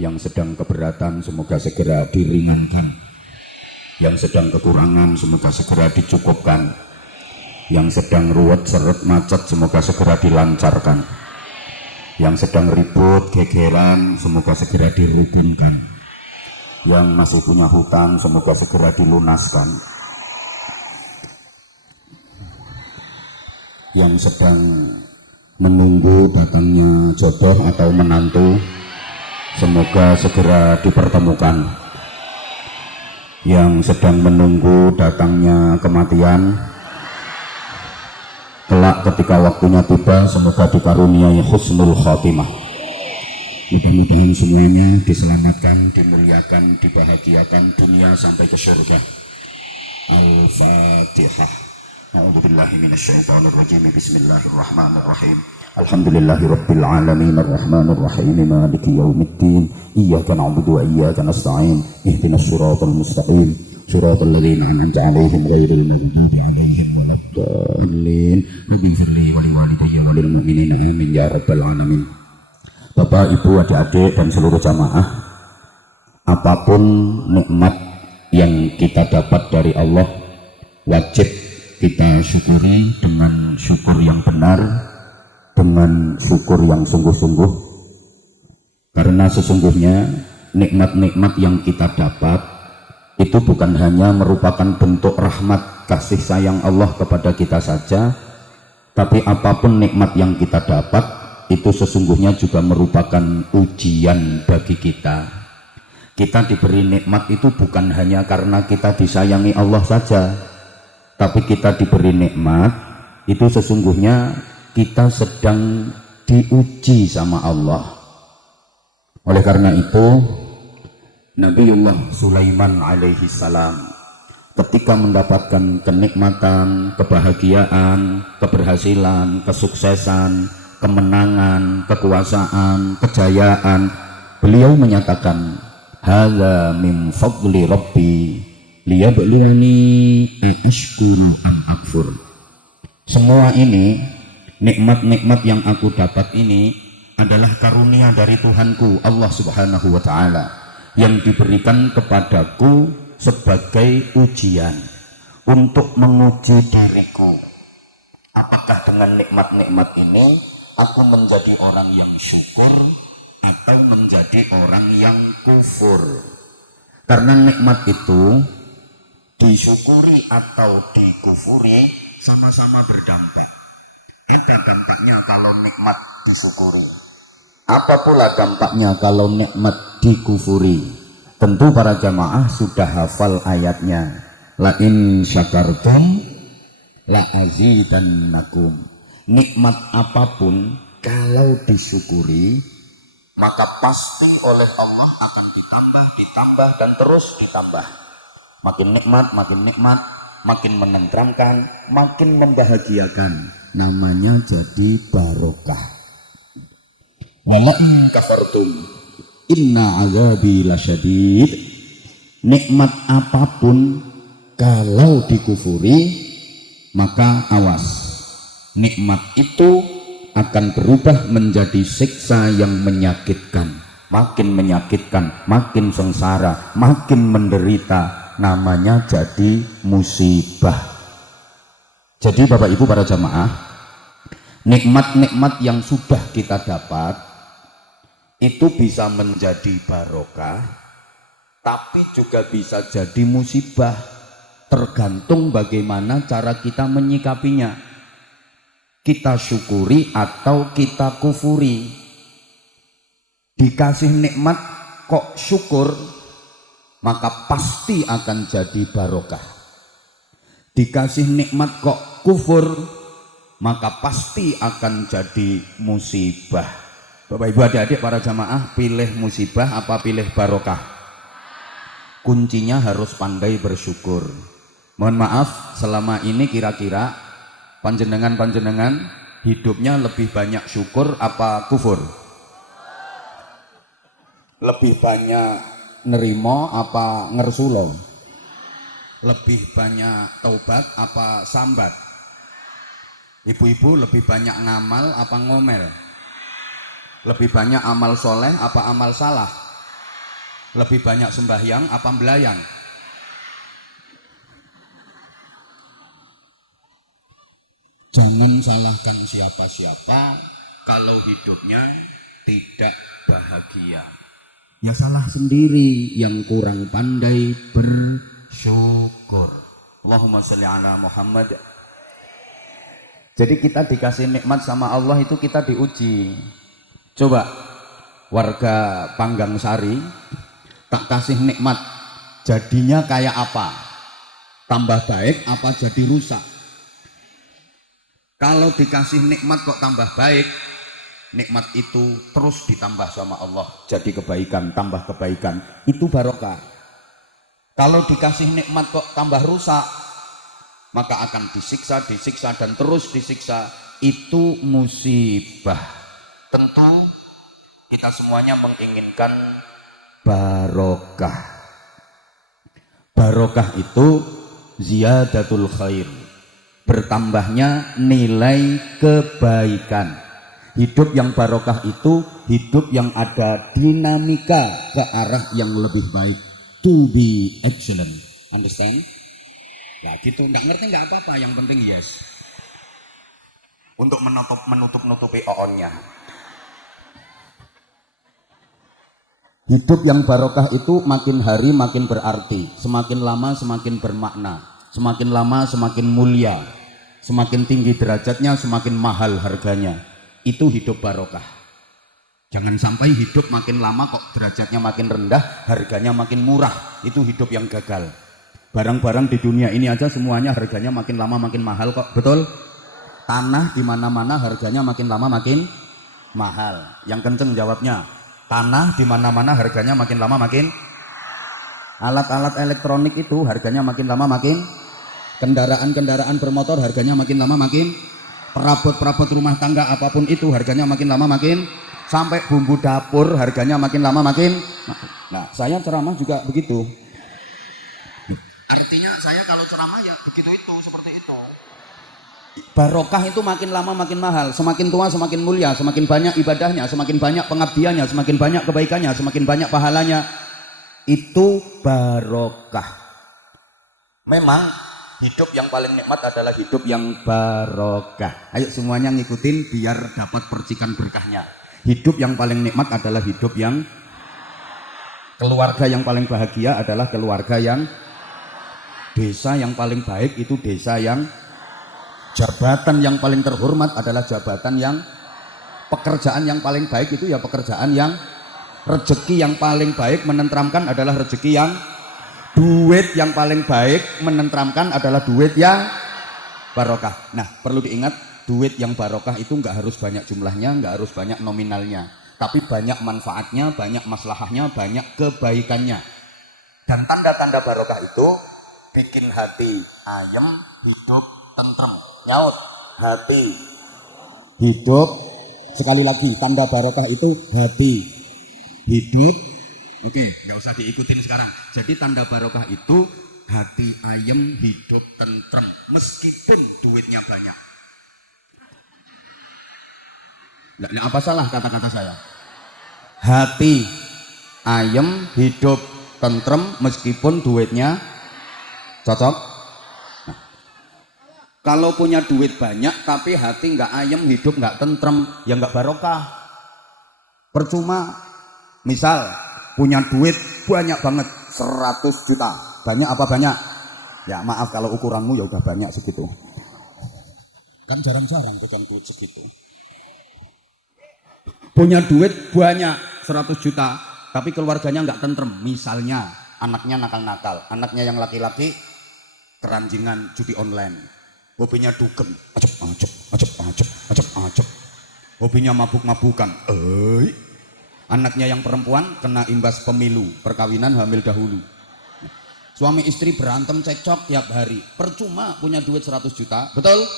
Yang sedang keberatan semoga segera diringankan. Yang sedang kekurangan semoga segera dicukupkan. Yang sedang ruwet seret macet semoga segera dilancarkan. Yang sedang ribut gegeran semoga segera dirukunkan. Yang masih punya hutang semoga segera dilunaskan. Yang sedang menunggu datangnya jodoh atau menantu semoga segera dipertemukan. Yang sedang menunggu datangnya kematian, kelak ketika waktunya tiba semoga dikaruniai husnul khotimah. Mudah-mudahan semuanya diselamatkan, dimuliakan, dibahagiakan dunia sampai ke surga. Al-Fatihah. A'udzubillahi minasyaitonirrajim. Bismillahirrahmanirrahim. Alhamdulillahirabbil alamin arrahmanir rahim maliki yaumiddin. Iyyaka na'budu wa iyyaka nasta'in. Ihdinas siratal mustaqim. Siratal ladzina an'amta 'alaihim ghairil maghdubi 'alaihim waladdallin. Rabbighfirli wa liwalidayya wa lil mu'minina amin ya rabbal alamin. Bapak, Ibu, adik-adik dan seluruh jamaah, apapun nikmat yang kita dapat dari Allah wajib kita syukuri dengan syukur yang benar, dengan syukur yang sungguh-sungguh, karena sesungguhnya nikmat-nikmat yang kita dapat itu bukan hanya merupakan bentuk rahmat kasih sayang Allah kepada kita saja, tapi apapun nikmat yang kita dapat itu sesungguhnya juga merupakan ujian bagi kita. Kita diberi nikmat itu bukan hanya karena kita disayangi Allah saja, tapi kita diberi nikmat itu sesungguhnya kita sedang diuji sama Allah. Oleh karena itu Nabiullah Sulaiman alaihi salam ketika mendapatkan kenikmatan, kebahagiaan, keberhasilan, kesuksesan, kemenangan, kekuasaan, kejayaan, beliau menyatakan, hadza min fadli rabbi liyabluwani ashkuru am akfur. Semua ini, nikmat-nikmat yang aku dapat ini adalah karunia dari Tuhanku Allah Subhanahu wa taala yang diberikan kepadaku sebagai ujian untuk menguji diriku. Apakah dengan nikmat-nikmat ini aku menjadi orang yang syukur atau menjadi orang yang kufur? Karena nikmat itu disyukuri atau dikufuri sama-sama berdampak. Ada dampaknya kalau nikmat disyukuri, apa pula dampaknya kalau nikmat dikufuri? Tentu para jamaah sudah hafal ayatnya, la in syakartum la azidannakum. Nikmat apapun kalau disyukuri maka pasti oleh Allah akan ditambah dan terus ditambah. Makin nikmat, makin menenteramkan, makin membahagiakan. Namanya jadi barokah. Wa kafartum inna azabi lasyadid. Nikmat apapun kalau dikufuri maka awas, nikmat itu akan berubah menjadi siksa yang menyakitkan, makin sengsara, makin menderita, namanya jadi musibah. Jadi Bapak Ibu para jamaah, nikmat-nikmat yang sudah kita dapat itu bisa menjadi barokah, tapi juga bisa jadi musibah, tergantung bagaimana cara kita menyikapinya. Kita syukuri atau kita kufuri. Dikasih nikmat kok syukur, maka pasti akan jadi barokah. Dikasih nikmat kok kufur, maka pasti akan jadi musibah. Bapak Ibu adik-adik para jamaah, pilih musibah apa pilih barokah? Kuncinya harus pandai bersyukur. Mohon maaf, selama ini kira-kira panjenengan hidupnya lebih banyak syukur apa kufur? Lebih banyak nerimo apa ngersulo? Lebih banyak taubat apa sambat? Ibu-ibu lebih banyak ngamal apa ngomel? Lebih banyak amal soleh apa amal salah? Lebih banyak sembahyang apa belayang? Jangan salahkan siapa-siapa kalau hidupnya tidak bahagia. Ya salah sendiri yang kurang pandai bersyukur. Allahumma sholli ala Muhammad. Jadi kita dikasih nikmat sama Allah itu kita diuji. Coba warga Panggang Sari tak kasih nikmat, jadinya kayak apa? Tambah baik apa jadi rusak? Kalau dikasih nikmat kok tambah baik, nikmat itu terus ditambah sama Allah, jadi kebaikan, tambah kebaikan, itu barokah. Kalau dikasih nikmat kok tambah rusak, maka akan disiksa, disiksa, dan terus disiksa, itu musibah. Tentu kita semuanya menginginkan barokah. Barokah itu ziyadatul khair, bertambahnya nilai kebaikan. Hidup yang barokah itu hidup yang ada dinamika ke arah yang lebih baik. To be excellent. Understand? Ya gitu, nggak ngerti nggak apa-apa, yang penting yes. Untuk menutupi oonnya. Hidup yang barokah itu makin hari makin berarti, semakin lama semakin bermakna, semakin lama semakin mulia, semakin tinggi derajatnya semakin mahal harganya. Itu hidup barokah. Jangan sampai hidup makin lama kok derajatnya makin rendah, harganya makin murah. Itu hidup yang gagal. Barang-barang di dunia ini aja semuanya harganya makin lama makin mahal kok, betul? Tanah di mana-mana harganya makin lama makin mahal. Yang kenceng jawabnya. Tanah di mana-mana harganya makin lama makin. Alat-alat elektronik itu harganya makin lama makin. Kendaraan-kendaraan bermotor harganya makin lama makin. Perabot-perabot rumah tangga apapun itu harganya makin lama makin. Sampai bumbu dapur harganya makin lama makin. Nah, saya ceramah juga begitu. Artinya saya kalau ceramah ya begitu itu, seperti itu. Barokah itu makin lama makin mahal, semakin tua semakin mulia, semakin banyak ibadahnya, semakin banyak pengabdiannya, semakin banyak kebaikannya, semakin banyak pahalanya. Itu barokah. Memang hidup yang paling nikmat adalah hidup yang barokah. Ayo semuanya ngikutin biar dapat percikan berkahnya. Hidup yang paling nikmat adalah hidup yang, keluarga yang paling bahagia adalah keluarga yang, desa yang paling baik itu desa yang, jabatan yang paling terhormat adalah jabatan yang, pekerjaan yang paling baik itu ya pekerjaan yang, rezeki yang paling baik menenteramkan adalah rezeki yang, duit yang paling baik menenteramkan adalah duit yang barokah. Nah, perlu diingat, duit yang barokah itu nggak harus banyak jumlahnya, nggak harus banyak nominalnya, tapi banyak manfaatnya, banyak maslahahnya, banyak kebaikannya. Dan tanda-tanda barokah itu bikin hati ayem, hidup tentrem. Nyaut, hati hidup. Sekali lagi, tanda barokah itu hati hidup. Oke, nggak usah diikutin sekarang. Jadi tanda barokah itu hati ayem, hidup tentrem, meskipun duitnya banyak. Nah, apa salah kata-kata saya? Hati ayem, hidup tentrem, meskipun duitnya cocok. Kalau punya duit banyak tapi hati nggak ayem, hidup nggak tentrem, ya nggak barokah. Percuma. Misal punya duit banyak banget, 100 juta. Banyak apa banyak? Ya maaf kalau ukuranmu ya udah banyak segitu. Kan jarang-jarang pegang duit segitu. Punya duit banyak 100 juta, tapi keluarganya nggak tentrem. Misalnya anaknya nakal-nakal, anaknya yang laki-laki keranjingan judi online. Hobinya dugem, acep. Hobinya mabuk-mabukan. Anaknya yang perempuan kena imbas pemilu, perkawinan hamil dahulu. Suami istri berantem cekcok tiap hari. Percuma punya duit 100 juta, betul?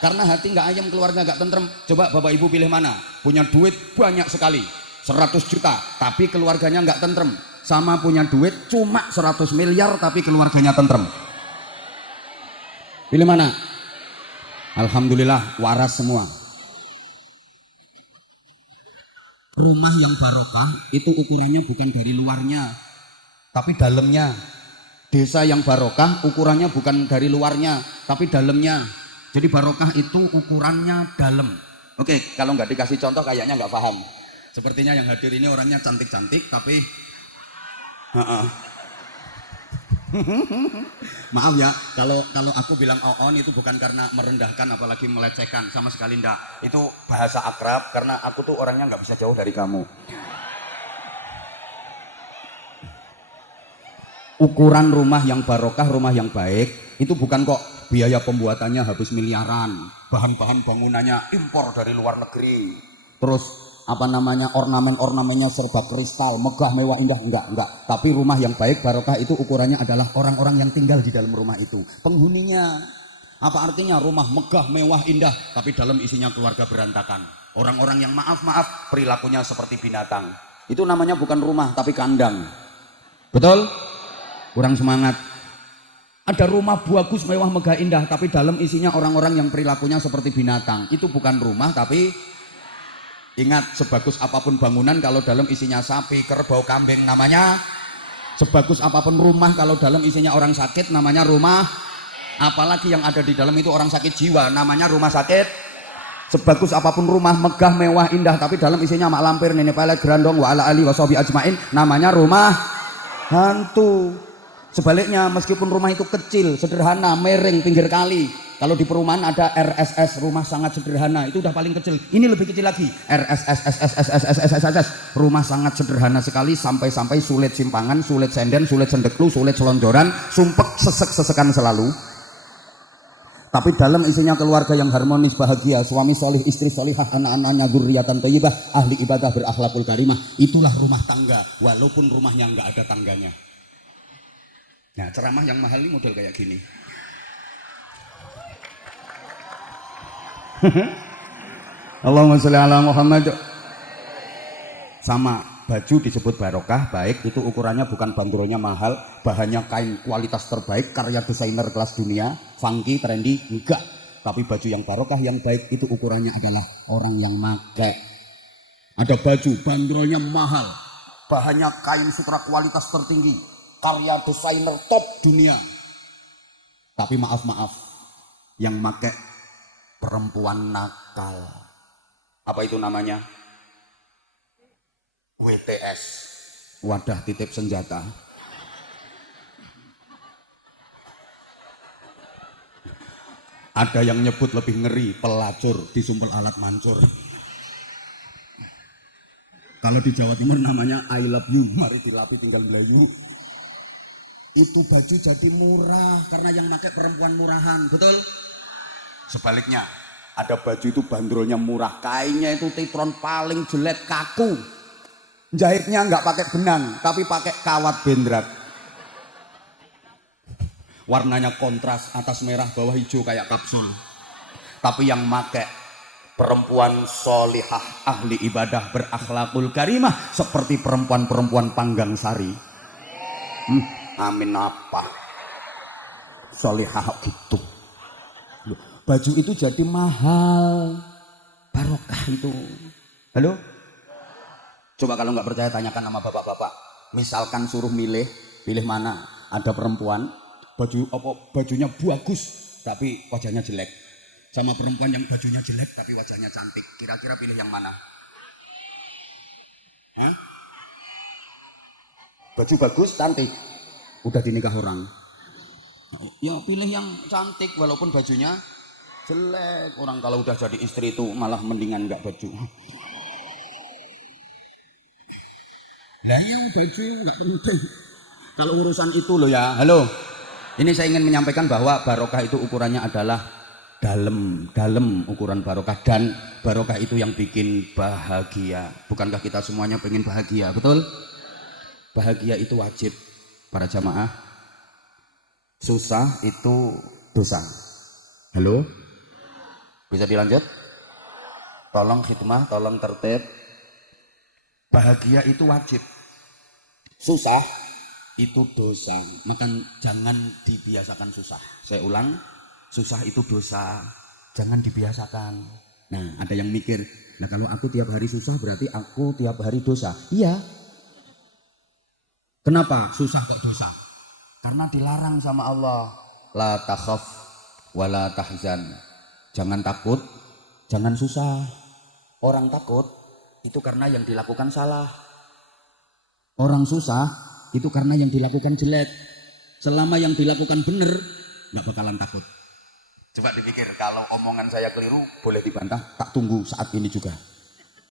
Karena hati nggak ayam, keluarga nggak tentrem. Coba bapak ibu pilih mana? Punya duit banyak sekali, 100 juta, tapi keluarganya nggak tentrem. Sama punya duit cuma 100 miliar, tapi keluarganya tentrem. Pilih mana? Alhamdulillah waras semua. Rumah yang barokah itu ukurannya bukan dari luarnya, tapi dalamnya. Desa yang barokah ukurannya bukan dari luarnya, tapi dalamnya. Jadi barokah itu ukurannya dalam. Oke, kalau nggak dikasih contoh kayaknya nggak paham. Sepertinya yang hadir ini orangnya cantik-cantik, tapi maaf ya, kalau aku bilang on itu bukan karena merendahkan apalagi melecehkan, sama sekali enggak. Itu bahasa akrab karena aku tuh orangnya nggak bisa jauh dari kamu. Ukuran rumah yang barokah, rumah yang baik itu bukan kok biaya pembuatannya habis miliaran, bahan-bahan bangunannya impor dari luar negeri, terus ornamen-ornamennya serba kristal, megah, mewah, indah, enggak. Tapi rumah yang baik barokah itu ukurannya adalah orang-orang yang tinggal di dalam rumah itu, penghuninya. Apa artinya rumah megah, mewah, indah, tapi dalam isinya keluarga berantakan, orang-orang yang maaf perilakunya seperti binatang. Itu namanya bukan rumah tapi kandang. Betul? Kurang semangat. Ada rumah bagus, mewah, megah, indah, tapi dalam isinya orang-orang yang perilakunya seperti binatang. Itu bukan rumah, tapi ingat, sebagus apapun bangunan kalau dalam isinya sapi, kerbau, kambing namanya. Sebagus apapun rumah kalau dalam isinya orang sakit namanya rumah. Apalagi yang ada di dalam itu orang sakit jiwa namanya rumah sakit. Sebagus apapun rumah, megah, mewah, indah, tapi dalam isinya mak lampir, nenek pelet, grandong, wa ala ali wa sahbi ajmain namanya rumah hantu. Sebaliknya, meskipun rumah itu kecil, sederhana, miring, pinggir kali, kalau di perumahan ada RSS, rumah sangat sederhana, itu udah paling kecil. Ini lebih kecil lagi, RSS, rumah sangat sederhana sekali, sampai sulit simpangan, sulit senden, sulit sendeklu, sulit selonjoran, sumpek, sesek-sesekan selalu. Tapi dalam isinya keluarga yang harmonis, bahagia, suami solih, istri solihah, anak-anaknya dzurriatan thayyibah, ahli ibadah, berakhlakul karimah. Itulah rumah tangga, walaupun rumahnya nggak ada tangganya. Nah, ceramah yang mahal ini model kayak gini. Allahumma sholli ala Muhammad. Sama, baju disebut barokah, baik, itu ukurannya bukan bandrolnya mahal, bahannya kain kualitas terbaik, karya desainer kelas dunia, funky, trendy, enggak. Tapi baju yang barokah, yang baik, itu ukurannya adalah orang yang pakai. Ada baju bandrolnya mahal, bahannya kain sutra kualitas tertinggi, karya desainer top dunia, tapi maaf, yang make perempuan nakal. Apa itu namanya? WTS, wadah titip senjata. Ada yang nyebut lebih ngeri, pelacur, disumpel alat mancur. Kalau di Jawa Timur namanya I love you, mari dilapi tinggal belayu. Itu baju jadi murah karena yang pakai perempuan murahan, betul? Sebaliknya, ada baju itu bandrolnya murah, kainnya itu titron paling jelek, kaku, jahitnya nggak pakai benang tapi pakai kawat bendrat, warnanya kontras, atas merah bawah hijau kayak kapsul. Tapi yang pakai perempuan solihah, ahli ibadah, berakhlakul karimah, seperti perempuan-perempuan Panggang Sari. Amin apa? Solihah gitu. Baju itu jadi mahal, barokah itu. Halo? Coba kalau nggak percaya tanyakan sama bapak-bapak. Misalkan suruh pilih mana? Ada perempuan, bajunya bagus, tapi wajahnya jelek. Sama perempuan yang bajunya jelek, tapi wajahnya cantik. Kira-kira pilih yang mana? Hah? Baju bagus, cantik. Udah dinikah orang. Ya pilih yang cantik walaupun bajunya jelek. Orang kalau udah jadi istri itu malah mendingan nggak baju. Lah yang baju nggak penting. Kalau urusan itu loh ya. Halo. Ini saya ingin menyampaikan bahwa barokah itu ukurannya adalah dalam ukuran barokah, dan barokah itu yang bikin bahagia. Bukankah kita semuanya pengen bahagia, betul? Bahagia itu wajib. Para jamaah, susah itu dosa. Halo? Bisa dilanjut? Tolong khidmah, tolong tertib. Bahagia itu wajib. Susah itu dosa. Maka jangan dibiasakan susah. Saya ulang, susah itu dosa. Jangan dibiasakan. Nah, ada yang mikir, nah kalau aku tiap hari susah berarti aku tiap hari dosa. Iya. Kenapa susah kok dosa? Karena dilarang sama Allah. La takhaf wa la tahzan. Jangan takut, jangan susah. Orang takut itu karena yang dilakukan salah. Orang susah itu karena yang dilakukan jelek. Selama yang dilakukan benar, nggak bakalan takut. Coba dipikir, kalau omongan saya keliru boleh dibantah, tak tunggu saat ini juga.